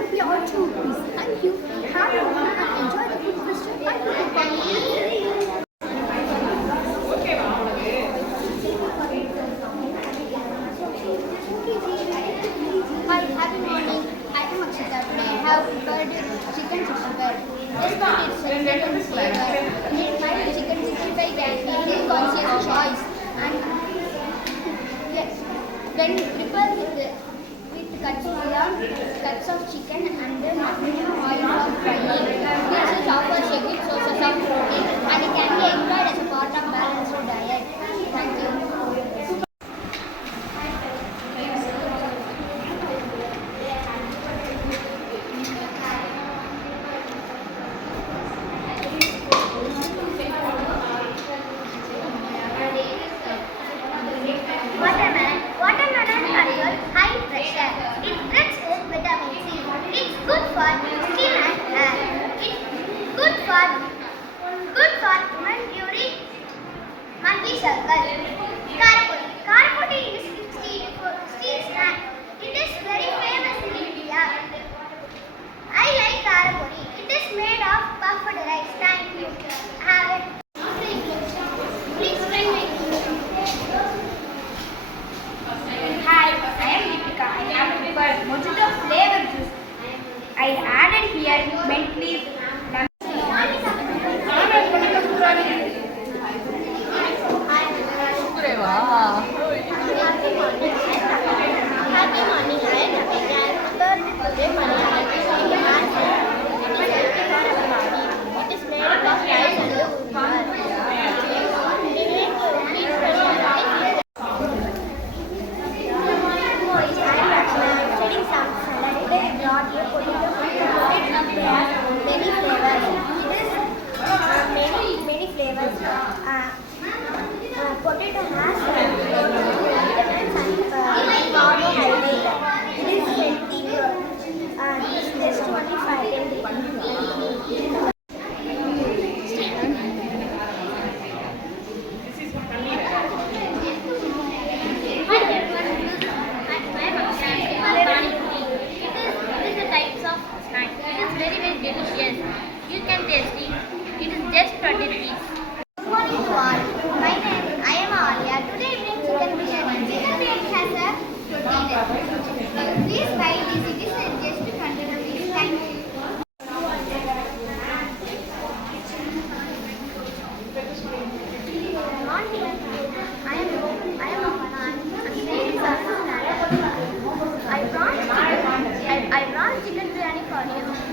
Yeah, too, please. Thank you. Have a good and enjoy the food festival. Thank you for coming. Hi, happy morning. I am Akshita. Today I have prepared chicken 65. This food is excellent in flavor. My chicken 65 can be very conscious choice. And yes, when prepared with cuts of chicken and then oil for frying, this is offers a good sources of protein and it can be enjoyed as a part of balanced diet. Thank you. Watermelon controls high pressure. It's rich in vitamin C. It's good for skin and hair. It's good for women during monthly cycle. Karapoti. Karapoti is street snack. It is very famous in India. I like karapoti. It is made of puffed rice. Thank you. Have it. Please try my Hi, I am Deepika. I have prepared mojito flavor juice. I added here mint leaf, lemon. Happy morning. I am Navya. I am prepared today Malayalam. It is healthy for our body. It is made of rice and flour. Studying some salad. Today I brought a potato fruit. They have many flavors. It is many flavors. Potato has vitamins and carbohydrate. It is healthy. This is just 25. Very delicious. You can taste it. It is just 20 rupees. Good morning to all. My name I am Alia. Today we make chicken biryani. Chicken biryani has a protein. Please buy this. It is just 20 rupees. Thank you. Morning. I am Apana. I brought chicken biryani for you.